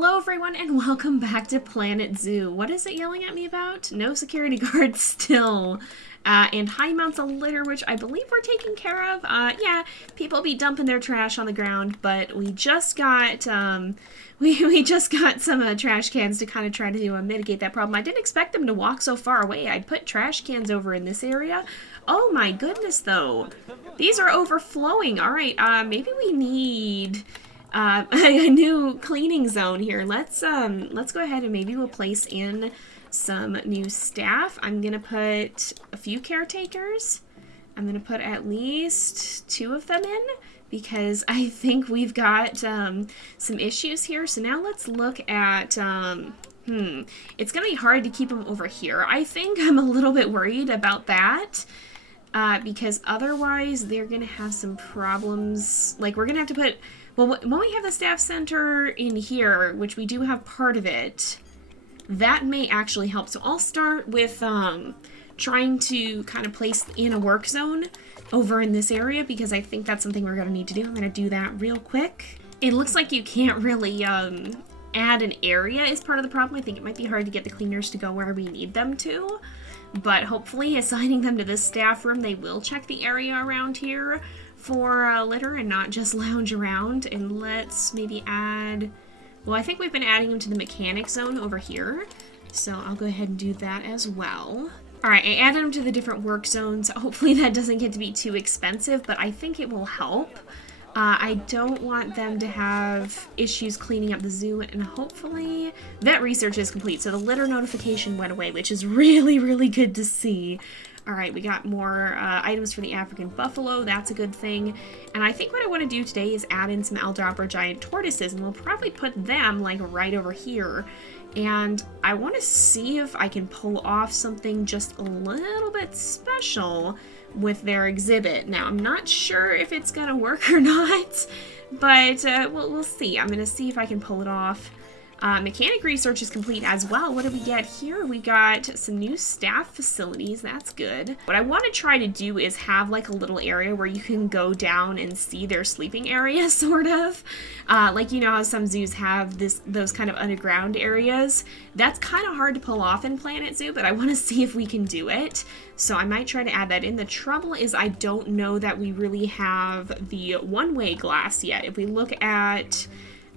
Hello everyone and welcome back to Planet Zoo. What is it yelling at me about? No security guards still. And high amounts of litter, which I believe we're taking care of. Yeah, people be dumping their trash on the ground, but we just got, we just got some trash cans to kind of try to mitigate that problem. I didn't expect them to walk so far away. I'd put trash cans over in this area. Oh my goodness, though. These are overflowing. All right, maybe we need... a new cleaning zone here. Let's go ahead and maybe we'll place in some new staff. I'm gonna put a few caretakers. I'm gonna put at least 2 of them in because I think we've got some issues here. So now let's look at it's gonna be hard to keep them over here. I think I'm a little bit worried about that. Because otherwise they're gonna have some problems. Like, we're gonna have to put, well, when we have the staff center in here, which we do have part of it, that may actually help. So I'll start with trying to kind of place in a work zone over in this area because I think that's something we're gonna need to do. I'm gonna do that real quick. It looks like you can't really add an area is part of the problem. I think it might be hard to get the cleaners to go where we need them to. But hopefully assigning them to this staff room, they will check the area around here for litter and not just lounge around. And let's maybe add, well, I think we've been adding them to the mechanic zone over here. So I'll go ahead and do that as well. All right, I added them to the different work zones. Hopefully that doesn't get to be too expensive, but I think it will help. I don't want them to have issues cleaning up the zoo, and hopefully vet research is complete. So the litter notification went away, which is really, really good to see. All right, we got more items for the African buffalo. That's a good thing. And I think what I want to do today is add in some Aldabra giant tortoises, and we'll probably put them like right over here. And I want to see if I can pull off something just a little bit special with their exhibit. Now, I'm not sure if it's gonna work or not, but we'll see. I'm gonna see if I can pull it off. Mechanic research is complete as well. What do we get here? We got some new staff facilities. That's good. What I want to try to do is have like a little area where you can go down and see their sleeping area, sort of. Like, you know how some zoos have those kind of underground areas. That's kind of hard to pull off in Planet Zoo, but I want to see if we can do it. So I might try to add that in. The trouble is I don't know that we really have the one-way glass yet. If we look at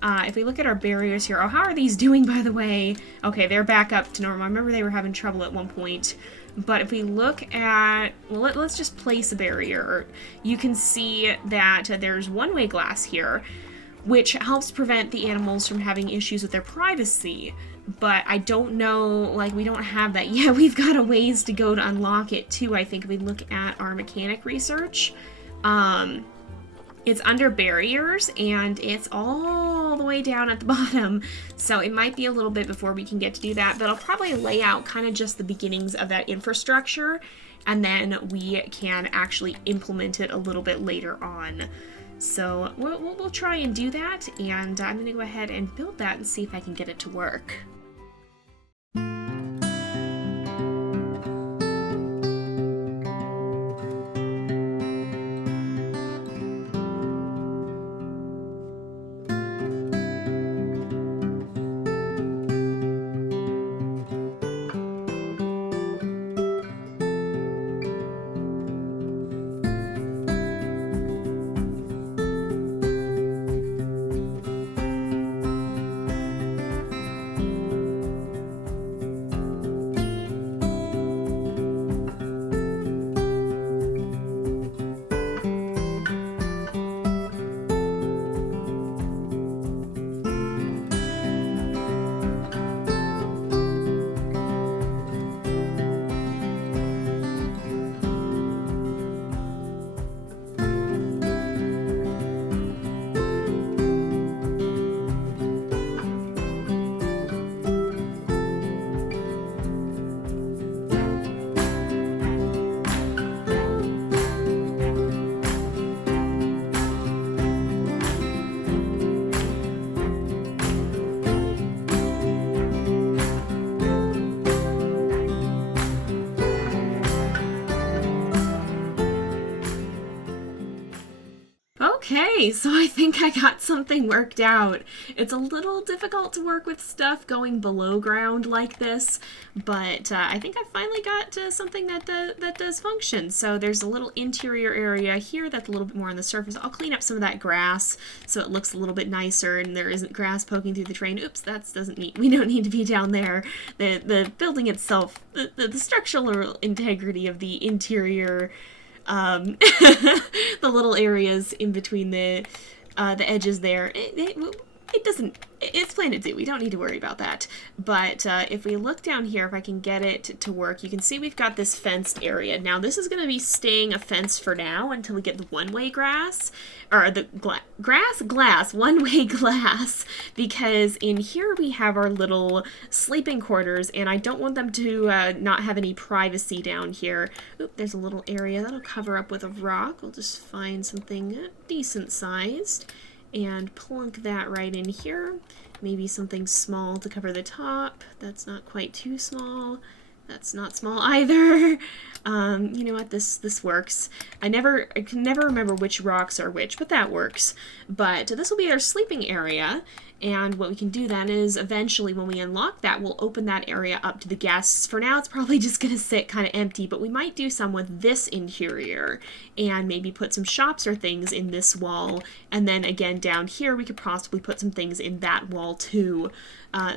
our barriers here, oh, how are these doing, by the way? Okay, they're back up to normal. I remember they were having trouble at one point. But if we look at, well, let's just place a barrier. You can see that there's one-way glass here, which helps prevent the animals from having issues with their privacy. But I don't know, like, we don't have that yet. We've got a ways to go to unlock it, too, I think, if we look at our mechanic research. It's under barriers, and it's all the way down at the bottom, so it might be a little bit before we can get to do that, but I'll probably lay out kind of just the beginnings of that infrastructure, and then we can actually implement it a little bit later on. So we'll try and do that, and I'm going to go ahead and build that and see if I can get it to work. Okay, so I think I got something worked out. It's a little difficult to work with stuff going below ground like this, but I think I finally got something that does function. So there's a little interior area here that's a little bit more on the surface. I'll clean up some of that grass so it looks a little bit nicer and there isn't grass poking through the terrain. Oops, we don't need to be down there. The building itself, the structural integrity of the interior, the little areas in between the edges there, it doesn't, it's Planet Zoo. We don't need to worry about that. But if we look down here, if I can get it to work, you can see we've got this fenced area. Now this is going to be staying a fence for now until we get the one-way grass, or the one-way glass, because in here we have our little sleeping quarters, and I don't want them to not have any privacy down here. Oop, there's a little area that'll cover up with a rock. We'll just find something decent sized and plunk that right in here. Maybe something small to cover the top. That's not quite too small. That's not small either. You know what, this works. I can never remember which rocks are which, but that works. But this will be our sleeping area, and what we can do then is eventually when we unlock that, we'll open that area up to the guests. For now, it's probably just gonna sit kind of empty, but we might do some with this interior and maybe put some shops or things in this wall. And then again, down here, we could possibly put some things in that wall too.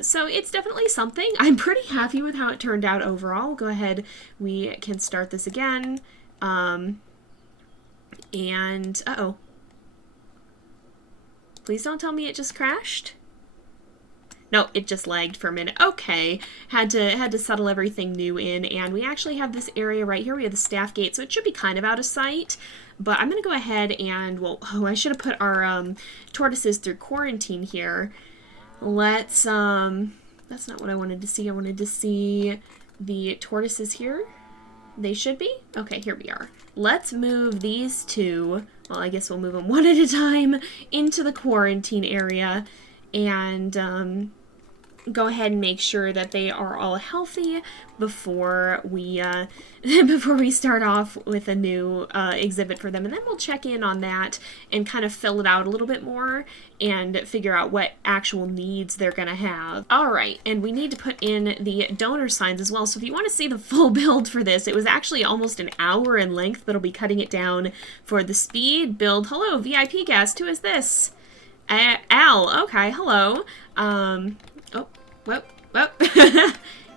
So it's definitely something. I'm pretty happy with how it turned out overall. We'll go ahead, we can start this again. And, uh-oh. Please don't tell me it just crashed. No, it just lagged for a minute. Okay, had to settle everything new in, and we actually have this area right here. We have the staff gate, so it should be kind of out of sight. But I'm gonna go ahead and, well, I should have put our tortoises through quarantine here. Let's, that's not what I wanted to see. I wanted to see the tortoises here. They should be? Okay, here we are. Let's move these two, well, I guess we'll move them one at a time, into the quarantine area, and go ahead and make sure that they are all healthy before we before we start off with a new exhibit for them. And then we'll check in on that and kind of fill it out a little bit more and figure out what actual needs they're gonna have. All right, and we need to put in the donor signs as well. So if you want to see the full build for this, it was actually almost an hour in length, but I'll be cutting it down for the speed build. Hello, VIP guest. Who is this? Al. Okay, hello. Oh, whoop.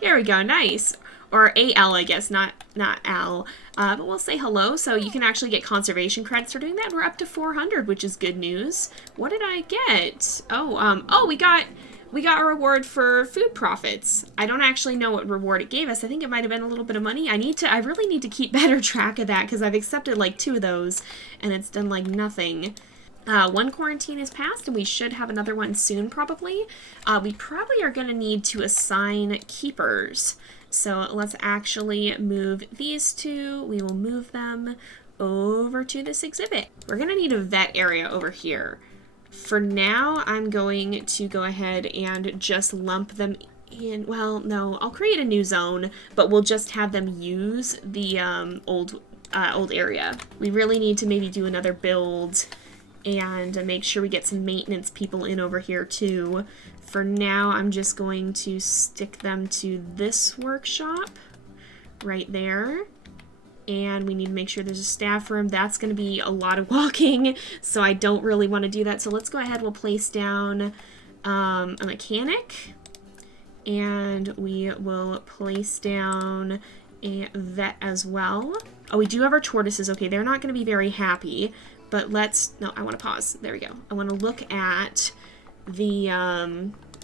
Here we go, nice. Or AL, I guess, not Al. But we'll say hello, so you can actually get conservation credits for doing that. We're up to 400, which is good news. What did I get? Oh, we got a reward for food profits. I don't actually know what reward it gave us. I think it might have been a little bit of money. I really need to keep better track of that, because I've accepted like 2 of those, and it's done like nothing. One quarantine is passed, and we should have another one soon, probably. We probably are going to need to assign keepers. So let's actually move these 2. We will move them over to this exhibit. We're going to need a vet area over here. For now, I'm going to go ahead and just lump them in. Well, no, I'll create a new zone, but we'll just have them use the old area. We really need to maybe do another build and make sure we get some maintenance people in over here too. For now, I'm just going to stick them to this workshop right there. And we need to make sure there's a staff room. That's going to be a lot of walking, so I don't really want to do that. So let's go ahead, we'll place down a mechanic. And we will place down a vet as well. Oh, we do have our tortoises. Okay, they're not going to be very happy. But no, I want to pause. There we go. I want to look at the,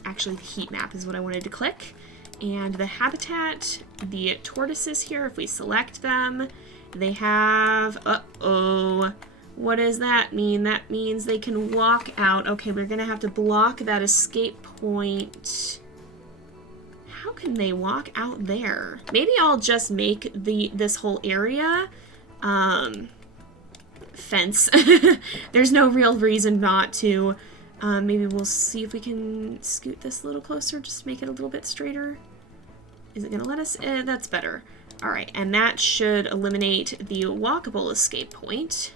actually the heat map is what I wanted to click. And the habitat, the tortoises here, if we select them, they have, uh-oh, what does that mean? That means they can walk out. Okay, we're going to have to block that escape point. How can they walk out there? Maybe I'll just make this whole area, fence. There's no real reason not to. Maybe we'll see if we can scoot this a little closer, just make it a little bit straighter. Is it gonna let us? That's better. All right, and that should eliminate the walkable escape point.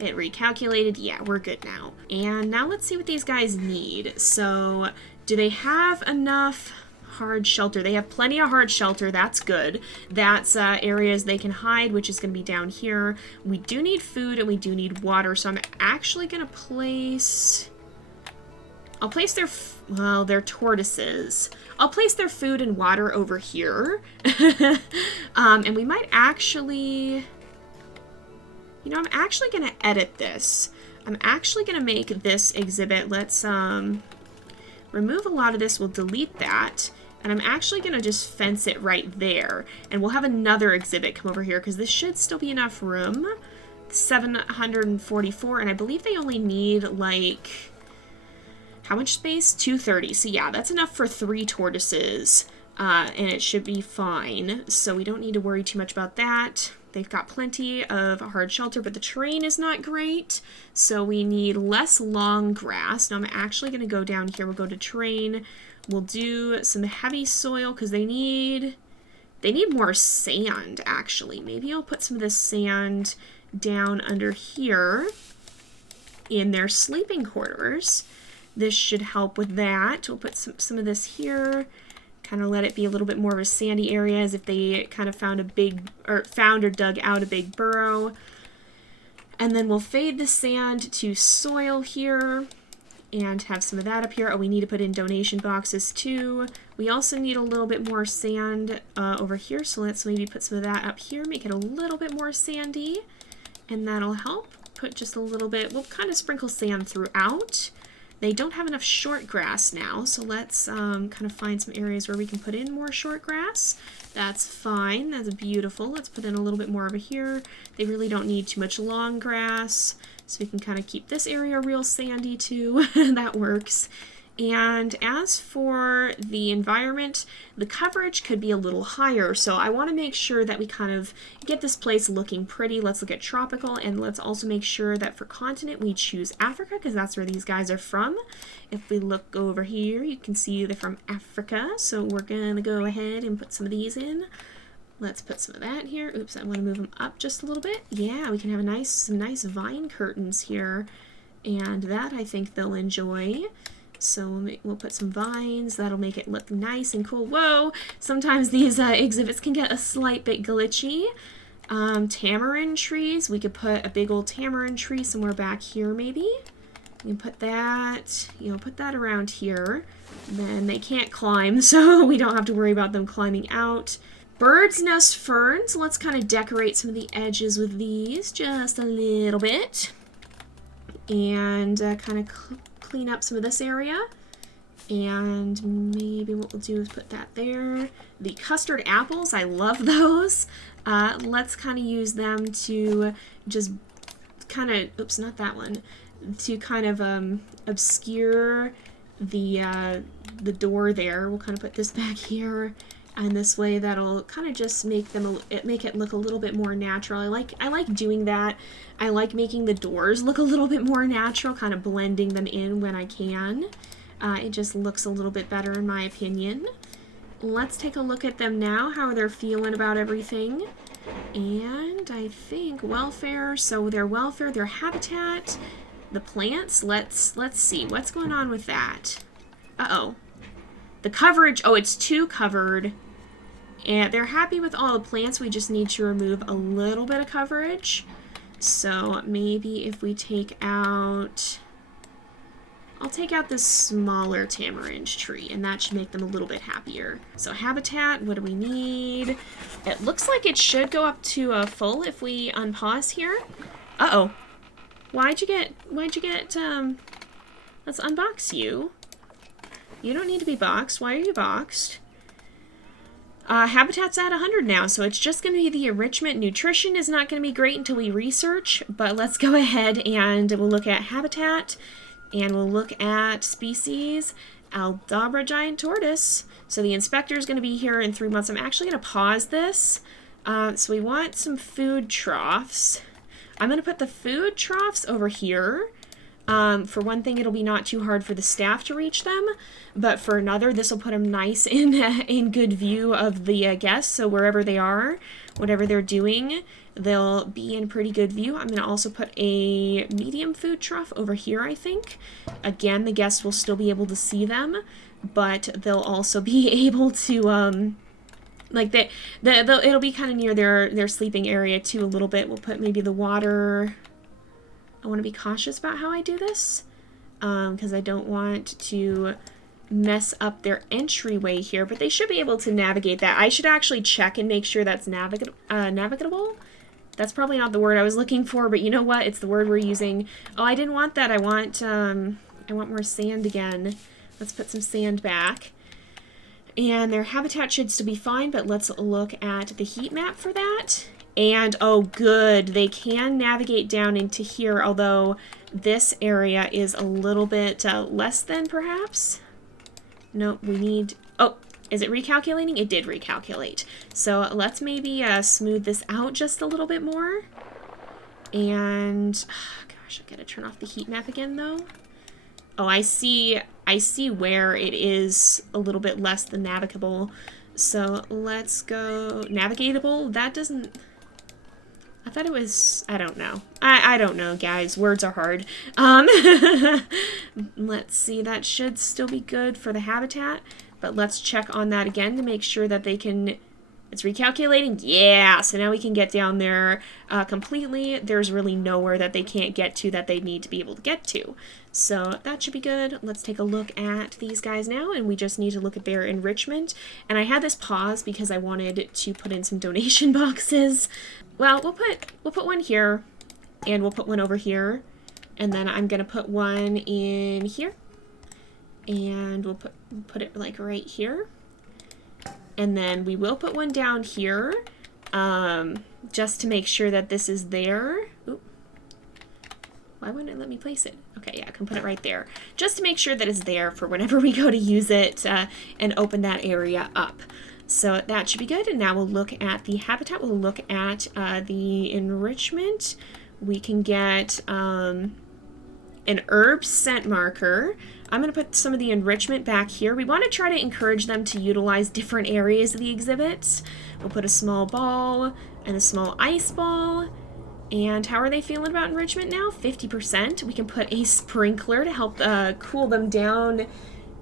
It recalculated. Yeah, we're good now. And now let's see what these guys need. So, do they have enough hard shelter? They have plenty of hard shelter. That's good. That's areas they can hide, which is going to be down here. We do need food and we do need water. So I'm actually going to place... I'll place their tortoises. I'll place their food and water over here. And we might actually... You know, I'm actually going to edit this. I'm actually going to make this exhibit. Let's remove a lot of this. We'll delete that. And I'm actually going to just fence it right there. And we'll have another exhibit come over here because this should still be enough room. 744. And I believe they only need like... How much space? 230. So yeah, that's enough for 3 tortoises. And it should be fine. So we don't need to worry too much about that. They've got plenty of hard shelter, but the terrain is not great. So we need less long grass. Now I'm actually going to go down here. We'll go to terrain. We'll do some heavy soil because they need more sand, actually. Maybe I'll put some of this sand down under here in their sleeping quarters. This should help with that. We'll put some of this here. Kind of let it be a little bit more of a sandy area as if they kind of found or dug out a big burrow. And then we'll fade the sand to soil here and have some of that up here. Oh, we need to put in donation boxes too. We also need a little bit more sand over here. So let's maybe put some of that up here, make it a little bit more sandy. And that'll help. Put just a little bit, we'll kind of sprinkle sand throughout. They don't have enough short grass now, so let's kind of find some areas where we can put in more short grass. That's fine. That's beautiful. Let's put in a little bit more over here. They really don't need too much long grass, so we can kind of keep this area real sandy too. That works. And as for the environment, the coverage could be a little higher, so I want to make sure that we kind of get this place looking pretty. Let's look at tropical, and let's also make sure that for continent we choose Africa, because that's where these guys are from. If we look over here, you can see they're from Africa, so we're going to go ahead and put some of these in. Let's put some of that here. Oops, I want to move them up just a little bit. Yeah, we can have some nice vine curtains here, and that I think they'll enjoy. So we'll put some vines. That'll make it look nice and cool. Whoa! Sometimes these exhibits can get a slight bit glitchy. Tamarind trees. We could put a big old tamarind tree somewhere back here maybe. You can put that, put that around here. Then they can't climb, so we don't have to worry about them climbing out. Bird's nest ferns. Let's kind of decorate some of the edges with these just a little bit. And kind of clean up some of this area, and maybe what we'll do is put that there. The custard apples, I love those. Let's kind of use them to just kind of, oops, not that one, to kind of obscure the door there. We'll kind of put this back here, and this way that'll kind of just make it look a little bit more natural. I like doing that. I like making the doors look a little bit more natural, kind of blending them in when I can. It just looks a little bit better in my opinion. Let's take a look at them now, how they're feeling about everything. And I think welfare, so their welfare, their habitat, the plants, let's see, what's going on with that? Uh-oh. The coverage, oh, it's too covered. And they're happy with all the plants, we just need to remove a little bit of coverage. So maybe if we take out, I'll take out this smaller tamarind tree, and that should make them a little bit happier. So habitat, what do we need? It looks like it should go up to a full if we unpause here. Uh-oh. Why'd you get, let's unbox you. You don't need to be boxed. Why are you boxed? Habitat's at 100 now, so it's just going to be the enrichment. Nutrition is not going to be great until we research, but let's go ahead and we'll look at habitat, and we'll look at species, Aldabra giant tortoise. So the inspector is going to be here in 3 months. I'm actually going to pause this. So we want some food troughs. I'm going to put the food troughs over here. For one thing, it'll be not too hard for the staff to reach them, but for another, this will put them nice in good view of the guests, so wherever they are, whatever they're doing, they'll be in pretty good view. I'm going to also put a medium food trough over here, I think. Again, the guests will still be able to see them, but they'll also be able to, like, it'll be kind of near their sleeping area, too, a little bit. We'll put maybe the water... I want to be cautious about how I do this, because I don't want to mess up their entryway here, but they should be able to navigate that. I should actually check and make sure that's navigable. That's probably not the word I was looking for, but you know what? It's the word we're using. Oh, I didn't want that. I want more sand again. Let's put some sand back. And their habitat should still be fine, but let's look at the heat map for that. And, oh good, they can navigate down into here, although this area is a little bit less than, perhaps? No, we need... Oh, is it recalculating? It did recalculate. So let's maybe smooth this out just a little bit more. And, oh, gosh, I gotta turn off the heat map again, though. Oh, I see where it is a little bit less than navigable. So let's go... Navigatable? That doesn't... I thought it was... I don't know. I don't know, guys. Words are hard. Let's see. That should still be good for the habitat. But let's check on that again to make sure that they can... It's recalculating? Yeah! So now we can get down there completely. There's really nowhere that they can't get to that they need to be able to get to. So that should be good. Let's take a look at these guys now, and we just need to look at their enrichment. And I had this pause because I wanted to put in some donation boxes. Well, we'll put one here, and we'll put one over here, and then I'm gonna put one in here, and we'll put it like right here, and then we will put one down here, just to make sure that this is there. Oop. Why wouldn't it let me place it? Okay, yeah, I can put it right there, just to make sure that it's there for whenever we go to use it and open that area up. So that should be good, and now we'll look at the habitat. We'll look at the enrichment. We can get an herb scent marker. I'm going to put some of the enrichment back here. We want to try to encourage them to utilize different areas of the exhibits. We'll put a small ball and a small ice ball. And how are they feeling about enrichment now? 50%. We can put a sprinkler to help cool them down.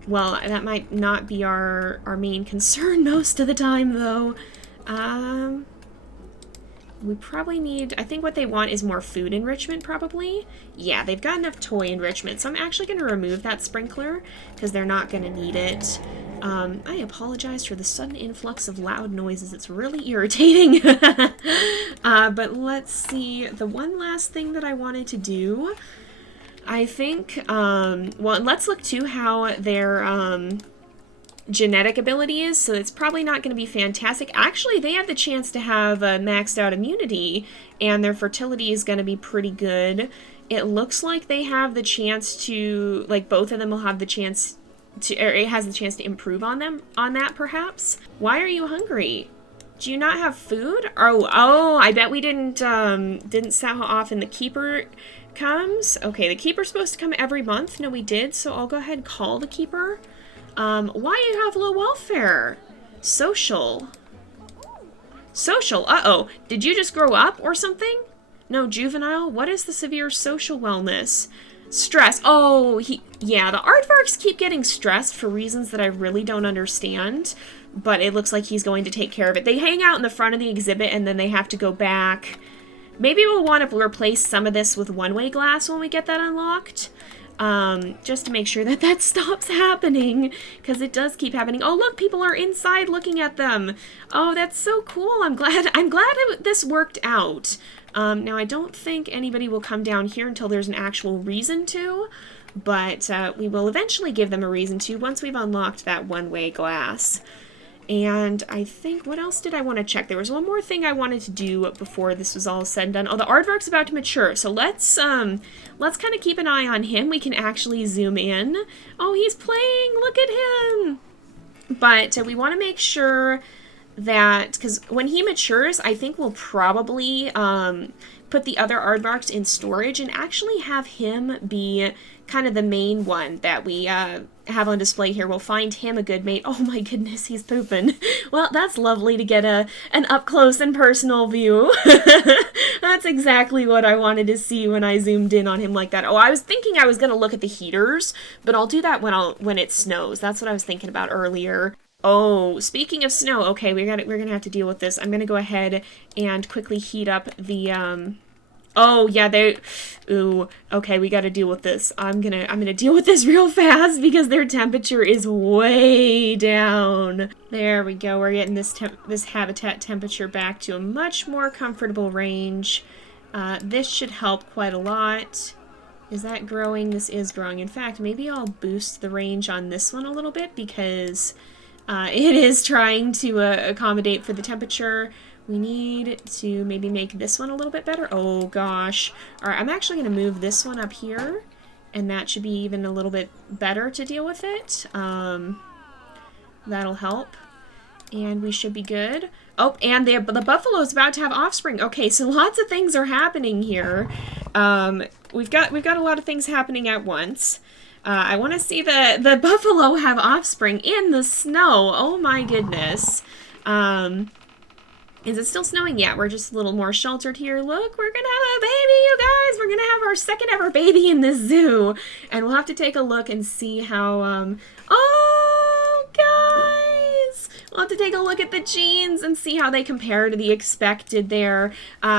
Well, that might not be our main concern most of the time, though. We probably need... I think what they want is more food enrichment, probably. Yeah, they've got enough toy enrichment, so I'm actually going to remove that sprinkler, because they're not going to need it. I apologize for the sudden influx of loud noises. It's really irritating. But let's see. The one last thing that I wanted to do... I think, well, let's look too how their genetic ability is, so it's probably not going to be fantastic. Actually, they have the chance to have maxed out immunity, and their fertility is going to be pretty good. It looks like they have the chance to, like, both of them will have the chance to, or it has the chance to improve on that, perhaps. Why are you hungry? Do you not have food? Oh, I bet we didn't say how often the keeper comes. Okay, the keeper's supposed to come every month. No, we did, so I'll go ahead and call the keeper. Why you have low welfare? Social. Uh-oh. Did you just grow up or something? No, juvenile. What is the severe social wellness? Stress. Oh, yeah, the Aardvarks keep getting stressed for reasons that I really don't understand, but it looks like he's going to take care of it. They hang out in the front of the exhibit, and then they have to go back. Maybe we'll want to replace some of this with one-way glass when we get that unlocked, just to make sure that that stops happening, because it does keep happening. Oh, look, people are inside looking at them. Oh, that's so cool. I'm glad this worked out. Now, I don't think anybody will come down here until there's an actual reason to, but we will eventually give them a reason to once we've unlocked that one-way glass. And I think, what else did I want to check? There was one more thing I wanted to do before this was all said and done. Oh, the Aardvark's about to mature, so let's kind of keep an eye on him. We can actually zoom in. Oh, he's playing! Look at him! But we want to make sure that, because when he matures, I think we'll probably put the other aardvarks in storage and actually have him be kind of the main one that we have on display here. We'll find him a good mate. Oh my goodness, he's pooping. Well, that's lovely to get an up-close and personal view. That's exactly what I wanted to see when I zoomed in on him like that. Oh, I was thinking I was going to look at the heaters, but I'll do that when it snows. That's what I was thinking about earlier. Oh, speaking of snow, okay, we're gonna have to deal with this. I'm gonna go ahead and quickly heat up the oh yeah, ooh, okay, we gotta deal with this. I'm gonna deal with this real fast because their temperature is way down. There we go. We're getting this habitat temperature back to a much more comfortable range. This should help quite a lot. Is that growing? This is growing. In fact, maybe I'll boost the range on this one a little bit because it is trying to accommodate for the temperature. We need to maybe make this one a little bit better. Oh gosh. Alright, I'm actually going to move this one up here, and that should be even a little bit better to deal with it. That'll help. And we should be good. Oh, and the buffalo's about to have offspring. Okay, so lots of things are happening here. We've got a lot of things happening at once. I want to see the buffalo have offspring in the snow. Oh my goodness. Is it still snowing? Yeah, we're just a little more sheltered here. Look, we're gonna have a baby, you guys! We're gonna have our second ever baby in this zoo. And we'll have to take a look and see how, oh, guys! We'll have to take a look at the genes and see how they compare to the expected there.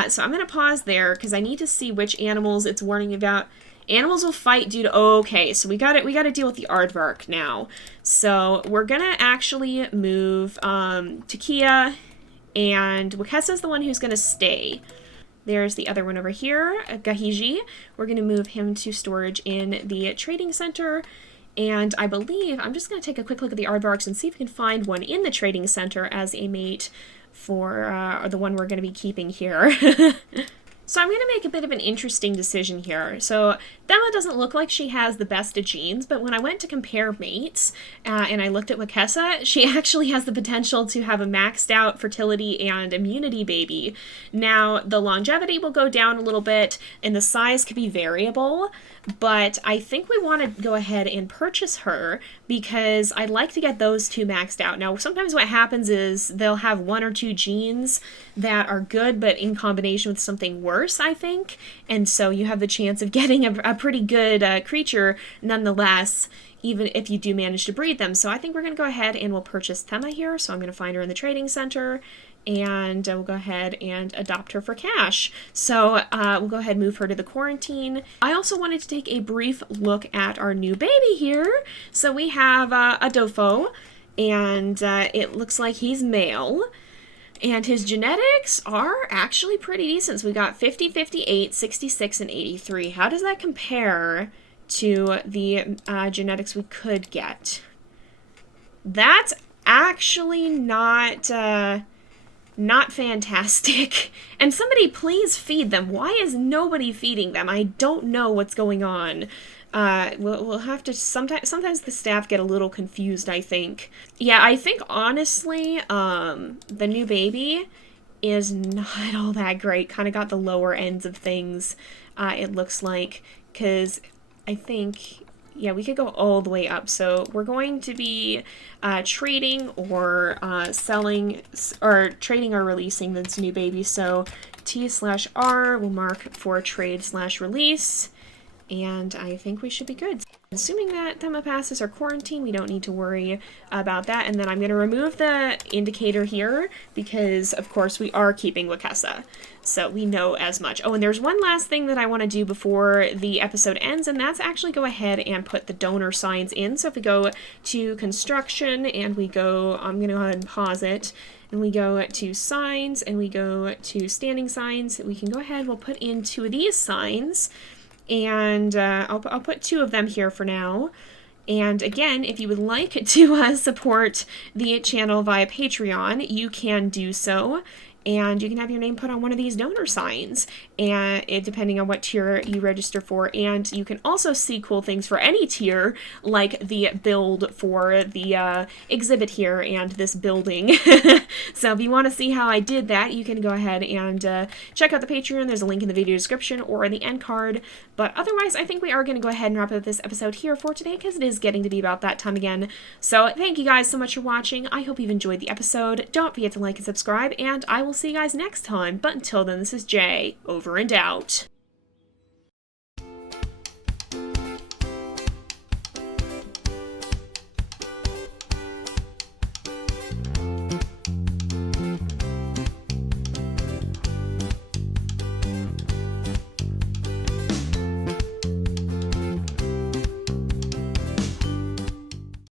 So I'm gonna pause there, because I need to see which animals it's warning about. Animals will fight due to... Okay, so we gotta deal with the aardvark now. So we're gonna actually move Takia, and Wakessa's the one who's gonna stay. There's the other one over here, Gahiji. We're gonna move him to storage in the trading center. And I believe, I'm just gonna take a quick look at the aardvarks and see if we can find one in the trading center as a mate for the one we're gonna be keeping here. So I'm going to make a bit of an interesting decision here. So Thelma doesn't look like she has the best of genes, but when I went to compare mates and I looked at Wakessa, she actually has the potential to have a maxed out fertility and immunity baby. Now, the longevity will go down a little bit and the size could be variable, but I think we want to go ahead and purchase her because I'd like to get those two maxed out. Now, sometimes what happens is they'll have one or two genes that are good, but in combination with something worse, I think. And so you have the chance of getting a pretty good creature nonetheless, even if you do manage to breed them. So I think we're going to go ahead and we'll purchase Thema here. So I'm going to find her in the trading center. And we'll go ahead and adopt her for cash. So we'll go ahead and move her to the quarantine. I also wanted to take a brief look at our new baby here. So we have Adolfo, and it looks like he's male. And his genetics are actually pretty decent. So we got 50, 58, 66, and 83. How does that compare to the genetics we could get? That's actually not fantastic. And somebody please feed them. Why is nobody feeding them? I don't know what's going on. We'll have to, sometimes the staff get a little confused, I think. Yeah, I think honestly, the new baby is not all that great. Kind of got the lower ends of things, it looks like, because I think, yeah, we could go all the way up. So we're going to be trading or selling, or trading or releasing this new baby. So T/R will mark for trade/release. And I think we should be good. Assuming that Thema passes our quarantine, we don't need to worry about that. And then I'm going to remove the indicator here because, of course, we are keeping Wakessa. So we know as much. Oh, and there's one last thing that I want to do before the episode ends, and that's actually go ahead and put the donor signs in. So if we go to construction and we go, I'm going to go ahead and pause it, and we go to signs and we go to standing signs, we can go ahead, we'll put in 2 of these signs. And I'll put 2 of them here for now. And again, if you would like to support the channel via Patreon, you can do so. and you can have your name put on one of these donor signs, and depending on what tier you register for. And you can also see cool things for any tier, like the build for the exhibit here and this building. So if you want to see how I did that, you can go ahead and check out the Patreon. There's a link in the video description or in the end card. But otherwise, I think we are going to go ahead and wrap up this episode here for today, because it is getting to be about that time again. So thank you guys so much for watching. I hope you've enjoyed the episode. Don't forget to like and subscribe, and I will see you guys next time. But until then, this is Jay, over and out.